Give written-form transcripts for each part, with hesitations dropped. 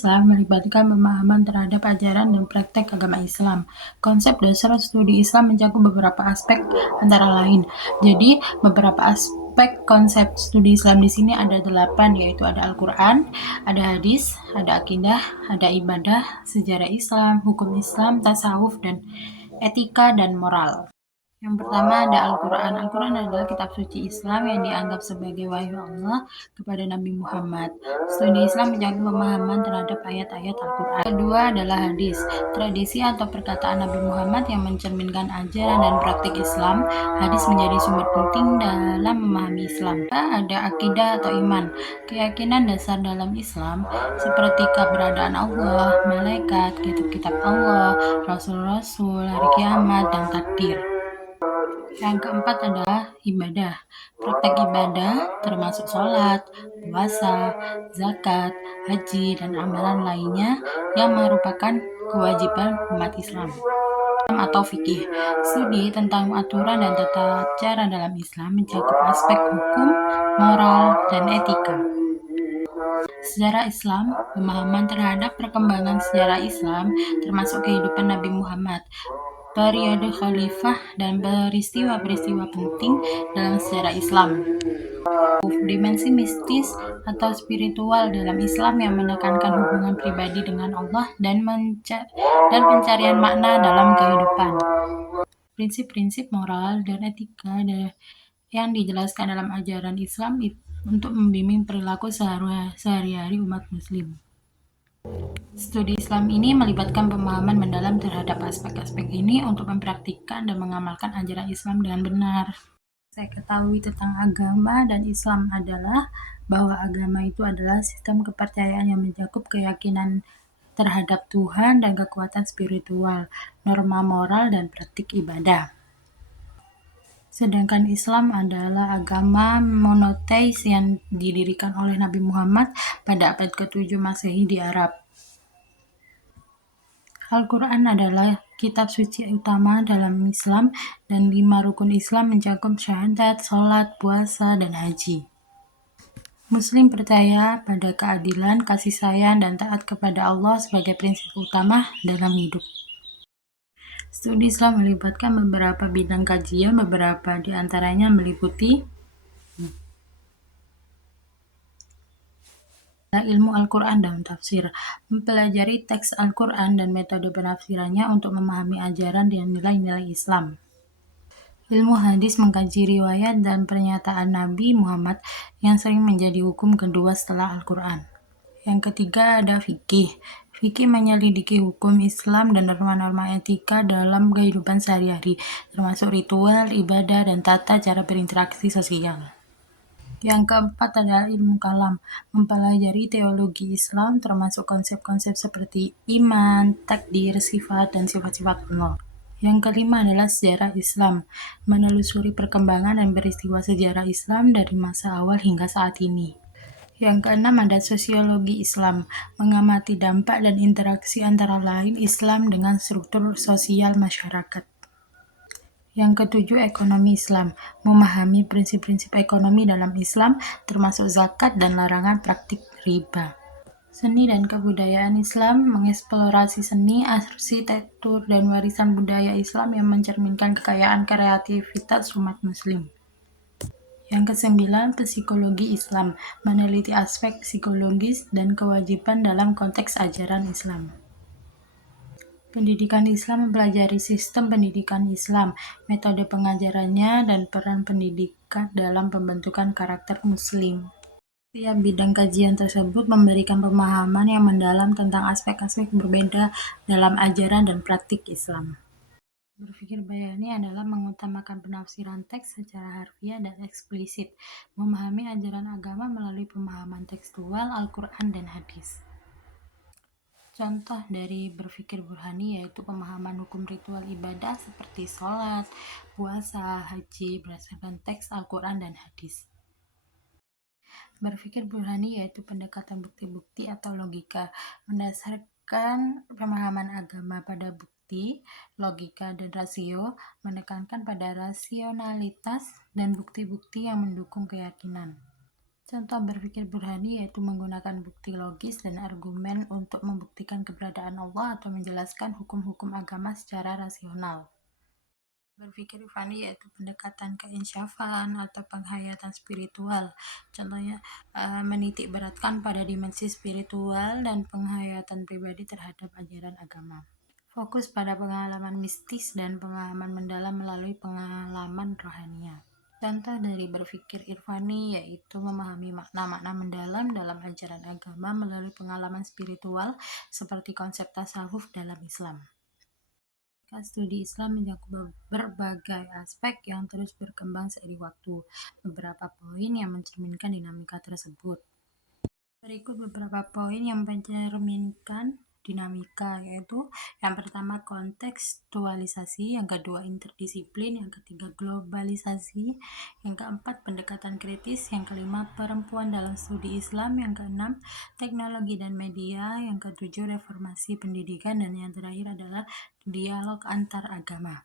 Islam melibatkan pemahaman terhadap ajaran dan praktek agama Islam. Konsep dasar studi Islam mencakup beberapa aspek antara lain. Jadi, beberapa aspek konsep studi Islam di sini ada 8, yaitu ada Al-Quran, ada hadis, ada akidah, ada ibadah, sejarah Islam, hukum Islam, tasawuf, dan etika dan moral. Yang pertama ada Al-Quran. Al-Quran adalah kitab suci Islam yang dianggap sebagai wahyu Allah kepada Nabi Muhammad. Studi Islam mencakup pemahaman terhadap ayat-ayat Al-Quran. Kedua adalah hadis. Tradisi atau perkataan Nabi Muhammad yang mencerminkan ajaran dan praktik Islam. Hadis menjadi sumber penting dalam memahami Islam. Ada akidah atau iman. Keyakinan dasar dalam Islam seperti keberadaan Allah, malaikat, kitab-kitab Allah, rasul-rasul, hari kiamat, dan takdir. Yang keempat adalah ibadah. Praktek ibadah termasuk sholat, puasa, zakat, haji, dan amalan lainnya yang merupakan kewajiban umat Islam. Atau fikih. Studi tentang aturan dan tata cara dalam Islam mencakup aspek hukum, moral, dan etika. Sejarah Islam, pemahaman terhadap perkembangan sejarah Islam termasuk kehidupan Nabi Muhammad, periode khalifah, dan peristiwa-peristiwa penting dalam sejarah Islam. Dimensi mistis atau spiritual dalam Islam yang menekankan hubungan pribadi dengan Allah dan pencarian makna dalam kehidupan. Prinsip-prinsip moral dan etika yang dijelaskan dalam ajaran Islam untuk membimbing perilaku sehari-hari umat muslim. Studi Islam ini melibatkan pemahaman mendalam terhadap aspek-aspek ini untuk mempraktikkan dan mengamalkan ajaran Islam dengan benar. Saya ketahui tentang agama dan Islam adalah bahwa agama itu adalah sistem kepercayaan yang mencakup keyakinan terhadap Tuhan dan kekuatan spiritual, norma moral, dan praktik ibadah. Sedangkan Islam adalah agama monoteis yang didirikan oleh Nabi Muhammad pada abad ke-7 Masehi di Arab. Al-Quran adalah kitab suci utama dalam Islam dan 5 rukun Islam mencakup syahadat, sholat, puasa, dan haji. Muslim percaya pada keadilan, kasih sayang, dan taat kepada Allah sebagai prinsip utama dalam hidup. Studi Islam melibatkan beberapa bidang kajian, beberapa di antaranya meliputi ilmu Al-Quran dan tafsir, mempelajari teks Al-Quran dan metode penafsirannya untuk memahami ajaran dan nilai-nilai Islam. Ilmu hadis mengkaji riwayat dan pernyataan Nabi Muhammad yang sering menjadi hukum kedua setelah Al-Quran. Yang ketiga ada fikih. Fikih menyelidiki hukum Islam dan norma-norma etika dalam kehidupan sehari-hari, termasuk ritual, ibadah, dan tata cara berinteraksi sosial. Yang keempat adalah ilmu kalam, mempelajari teologi Islam termasuk konsep-konsep seperti iman, takdir, sifat, dan sifat-sifat Allah. Yang kelima adalah sejarah Islam, menelusuri perkembangan dan peristiwa sejarah Islam dari masa awal hingga saat ini. Yang keenam ada sosiologi Islam, mengamati dampak dan interaksi antara lain Islam dengan struktur sosial masyarakat. Yang ketujuh, ekonomi Islam, memahami prinsip-prinsip ekonomi dalam Islam, termasuk zakat dan larangan praktik riba. Seni dan kebudayaan Islam, mengeksplorasi seni, arsitektur, dan warisan budaya Islam yang mencerminkan kekayaan kreativitas umat muslim. Yang kesembilan, psikologi Islam, meneliti aspek psikologis dan kewajiban dalam konteks ajaran Islam. Pendidikan Islam mempelajari sistem pendidikan Islam, metode pengajarannya, dan peran pendidikan dalam pembentukan karakter Muslim. Setiap bidang kajian tersebut memberikan pemahaman yang mendalam tentang aspek-aspek berbeda dalam ajaran dan praktik Islam. Berpikir bayani adalah mengutamakan penafsiran teks secara harfiah dan eksplisit, memahami ajaran agama melalui pemahaman tekstual Al-Quran dan hadis. Contoh dari berpikir burhani yaitu pemahaman hukum ritual ibadah seperti sholat, puasa, haji berdasarkan teks Al-Quran dan hadis. Berpikir burhani yaitu pendekatan bukti-bukti atau logika, mendasarkan pemahaman agama pada bukti, logika, dan rasio, menekankan pada rasionalitas dan bukti-bukti yang mendukung keyakinan. Contoh berpikir burhani yaitu menggunakan bukti logis dan argumen untuk membuktikan keberadaan Allah atau menjelaskan hukum-hukum agama secara rasional. Berpikir irfani yaitu pendekatan keinsyafan atau penghayatan spiritual. Contohnya menitik beratkan pada dimensi spiritual dan penghayatan pribadi terhadap ajaran agama. Fokus pada pengalaman mistis dan pemahaman mendalam melalui pengalaman rohania. Contoh dari berpikir irfani yaitu memahami makna-makna mendalam dalam ajaran agama melalui pengalaman spiritual seperti konsep tasawuf dalam Islam. Studi Islam mencakup berbagai aspek yang terus berkembang seiring waktu. Beberapa poin yang mencerminkan dinamika tersebut. Berikut beberapa poin yang mencerminkan dinamika, yaitu yang pertama kontekstualisasi, yang kedua interdisiplin, yang ketiga globalisasi, yang keempat pendekatan kritis, yang kelima perempuan dalam studi Islam, yang keenam teknologi dan media, yang ketujuh reformasi pendidikan, dan yang terakhir adalah dialog antar agama.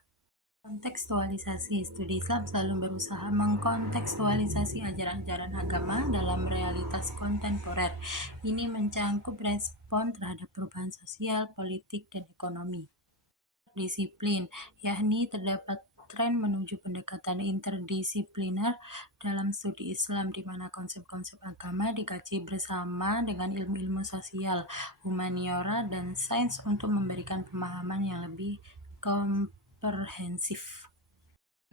Kontekstualisasi. Studi Islam selalu berusaha mengkontekstualisasi ajaran-ajaran agama dalam realitas kontemporer. Ini mencakup respon terhadap perubahan sosial, politik, dan ekonomi. Disiplin, yakni terdapat tren menuju pendekatan interdisipliner dalam studi Islam di mana konsep-konsep agama dikaji bersama dengan ilmu-ilmu sosial, humaniora, dan sains untuk memberikan pemahaman yang lebih komprehensif.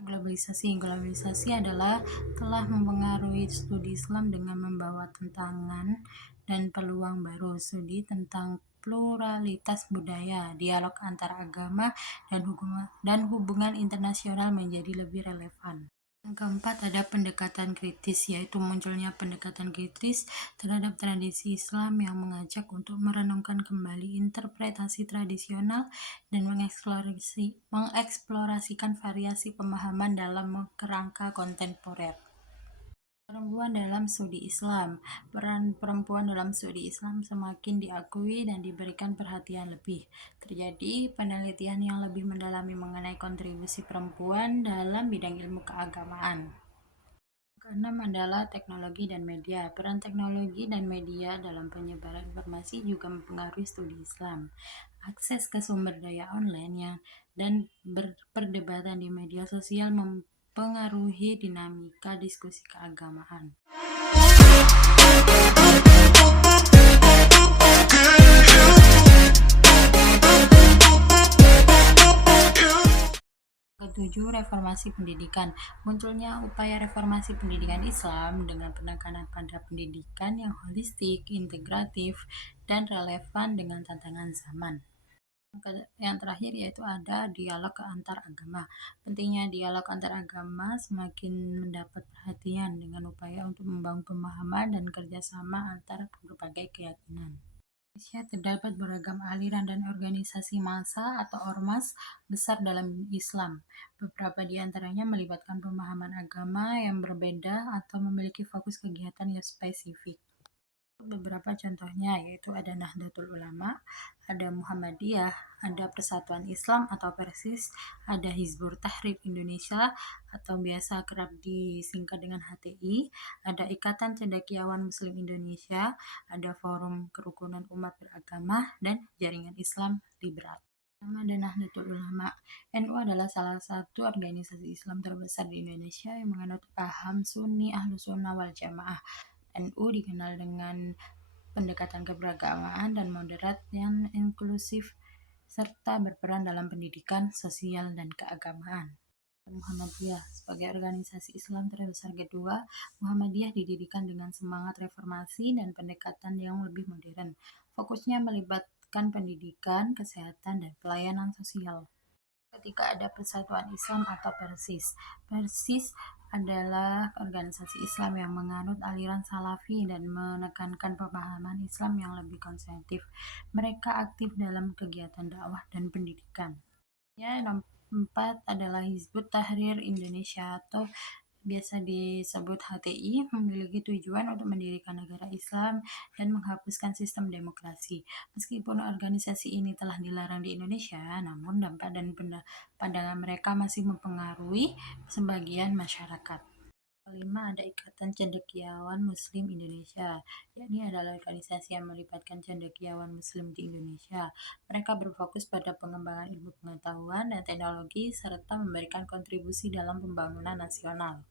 Globalisasi adalah telah mempengaruhi studi Islam dengan membawa tantangan dan peluang baru. Studi tentang pluralitas budaya, dialog antar agama, dan hubungan internasional menjadi lebih relevan. Yang keempat ada pendekatan kritis, yaitu munculnya pendekatan kritis terhadap tradisi Islam yang mengajak untuk merenungkan kembali interpretasi tradisional dan mengeksplorasikan variasi pemahaman dalam kerangka kontemporer. Perempuan dalam studi Islam. Peran perempuan dalam studi Islam semakin diakui dan diberikan perhatian lebih. Terjadi penelitian yang lebih mendalami mengenai kontribusi perempuan dalam bidang ilmu keagamaan. Keenam adalah teknologi dan media. Peran teknologi dan media dalam penyebaran informasi juga mempengaruhi studi Islam. Akses ke sumber daya online dan perdebatan di media sosial mempengaruhi dinamika diskusi keagamaan. Ketujuh, reformasi pendidikan. Munculnya upaya reformasi pendidikan Islam dengan penekanan pada pendidikan yang holistik, integratif, dan relevan dengan tantangan zaman. Yang terakhir yaitu ada dialog antar agama. Pentingnya dialog antar agama semakin mendapat perhatian dengan upaya untuk membangun pemahaman dan kerjasama antar berbagai keyakinan. Indonesia terdapat beragam aliran dan organisasi massa atau ormas besar dalam Islam. Beberapa di antaranya melibatkan pemahaman agama yang berbeda atau memiliki fokus kegiatan yang spesifik. Beberapa contohnya yaitu ada Nahdlatul Ulama, ada Muhammadiyah, ada Persatuan Islam atau Persis, ada Hizbut Tahrir Indonesia atau biasa kerap disingkat dengan HTI, ada Ikatan Cendekiawan Muslim Indonesia, ada Forum Kerukunan Umat Beragama, dan Jaringan Islam Liberal. Nama dan Nahdlatul Ulama. NU adalah salah satu organisasi Islam terbesar di Indonesia yang menganut paham Sunni Ahlus Sunnah wal Jamaah. NU dikenal dengan pendekatan keberagamaan dan moderat yang inklusif serta berperan dalam pendidikan, sosial, dan keagamaan. Muhammadiyah sebagai organisasi Islam terbesar kedua, Muhammadiyah didirikan dengan semangat reformasi dan pendekatan yang lebih modern. Fokusnya melibatkan pendidikan, kesehatan, dan pelayanan sosial. Ketika ada Persatuan Islam atau Persis. Persis adalah organisasi Islam yang menganut aliran Salafi dan menekankan pemahaman Islam yang lebih konservatif. Mereka aktif dalam kegiatan dakwah dan pendidikan. Yang keempat adalah Hizbut Tahrir Indonesia atau biasa disebut HTI, memiliki tujuan untuk mendirikan negara Islam dan menghapuskan sistem demokrasi. Meskipun organisasi ini telah dilarang di Indonesia, namun dampak dan pandangan mereka masih mempengaruhi sebagian masyarakat. Kelima, ada Ikatan Cendekiawan Muslim Indonesia, yakni adalah organisasi yang melibatkan cendekiawan Muslim di Indonesia. Mereka berfokus pada pengembangan ilmu pengetahuan dan teknologi serta memberikan kontribusi dalam pembangunan nasional.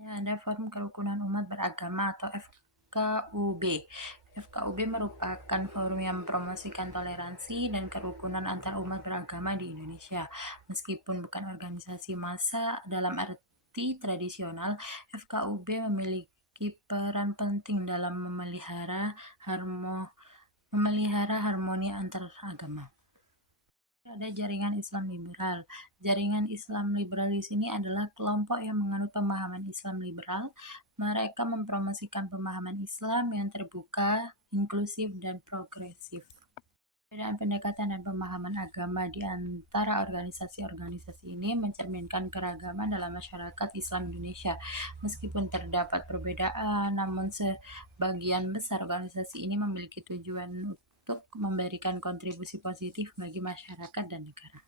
Ada Forum Kerukunan Umat Beragama atau FKUB. FKUB merupakan forum yang mempromosikan toleransi dan kerukunan antar umat beragama di Indonesia. Meskipun bukan organisasi massa dalam arti tradisional, FKUB memiliki peran penting dalam memelihara harmoni antar agama. Ada jaringan Islam liberal. Jaringan Islam liberal di sini adalah kelompok yang menganut pemahaman Islam liberal. Mereka mempromosikan pemahaman Islam yang terbuka, inklusif, dan progresif. Perbedaan pendekatan dan pemahaman agama di antara organisasi-organisasi ini mencerminkan keragaman dalam masyarakat Islam Indonesia. Meskipun terdapat perbedaan, namun sebagian besar organisasi ini memiliki tujuan untuk memberikan kontribusi positif bagi masyarakat dan negara.